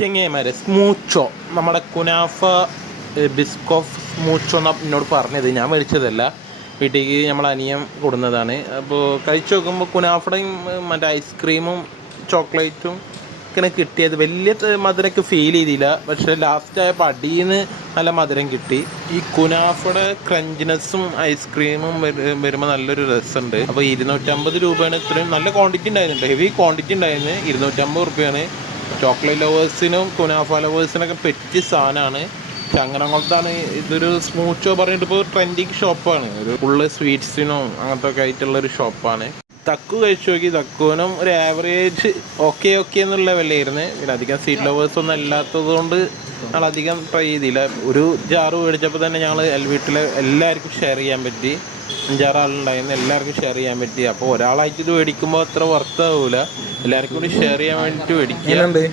ചെങ്ങേമാരെ സ്മൂച്ചോ നമ്മുടെ കുനാഫ ബിസ്കോഫ് സ്മൂച്ചോ എന്നോട് പറഞ്ഞത്, ഞാൻ മേടിച്ചതല്ല, വീട്ടിലേക്ക് നമ്മൾ അനിയൻ കൊടുന്നതാണ്. അപ്പോൾ കഴിച്ച് നോക്കുമ്പോൾ കുനാഫയുടെയും മറ്റേ ഐസ്ക്രീമും ചോക്ലേറ്റും ഇങ്ങനെ കിട്ടിയത് വലിയ മധുരമൊക്കെ ഫീൽ ചെയ്തില്ല. പക്ഷേ ലാസ്റ്റ് ആയപ്പോൾ അടിയിൽ നിന്ന് നല്ല മധുരം കിട്ടി. ഈ കുനാഫയുടെ ക്രഞ്ചിനെസ്സും ഐസ്ക്രീമും വരുമ്പോൾ നല്ലൊരു രസമുണ്ട്. അപ്പോൾ 250 രൂപയാണ്. ഇത്രയും നല്ല ക്വാണ്ടിറ്റി ഉണ്ടായിരുന്നുണ്ട്, ഹെവി ക്വാണ്ടിറ്റി ഉണ്ടായിരുന്നു. 250 രൂപയാണ്. ചോക്ലേറ്റ് ലവേഴ്സിനും കുനാഫ ലവേഴ്സിനൊക്കെ പറ്റിയ സാധനമാണ്. ചങ്ങനകുളത്താണ് ഇതൊരു സ്മൂച്ചോ പറഞ്ഞിട്ട് ഇപ്പോൾ ട്രെൻഡിങ് ഷോപ്പാണ്. ഒരു ഫുള്ള് സ്വീറ്റ്സിനും അങ്ങനത്തെ ഒക്കെ ആയിട്ടുള്ളൊരു ഷോപ്പാണ്. തക്കു കഴിച്ചു നോക്കി. തക്കുവിനും ഒരു ആവറേജ് ഓക്കെ എന്നുള്ള വിലയായിരുന്നു. പിന്നെ അധികം സീറ്റ് ലവേഴ്സ് ഒന്നും അല്ലാത്തത് കൊണ്ട് ഞങ്ങൾ അധികം ട്രൈ ചെയ്തില്ല. ഒരു ജാറ് മേടിച്ചപ്പോൾ തന്നെ ഞങ്ങൾ വീട്ടിലെ എല്ലാവർക്കും ഷെയർ ചെയ്യാൻ പറ്റി. 5-6 ആളുണ്ടായിരുന്നു, എല്ലാവർക്കും ഷെയർ ചെയ്യാൻ പറ്റി. അപ്പോൾ ഒരാളായിട്ട് ഇത് മേടിക്കുമ്പോൾ അത്ര വർത്താവൂല, എല്ലാവർക്കും കൂടി ഷെയർ ചെയ്യാൻ വേണ്ടിയിട്ട് മേടിക്കുക.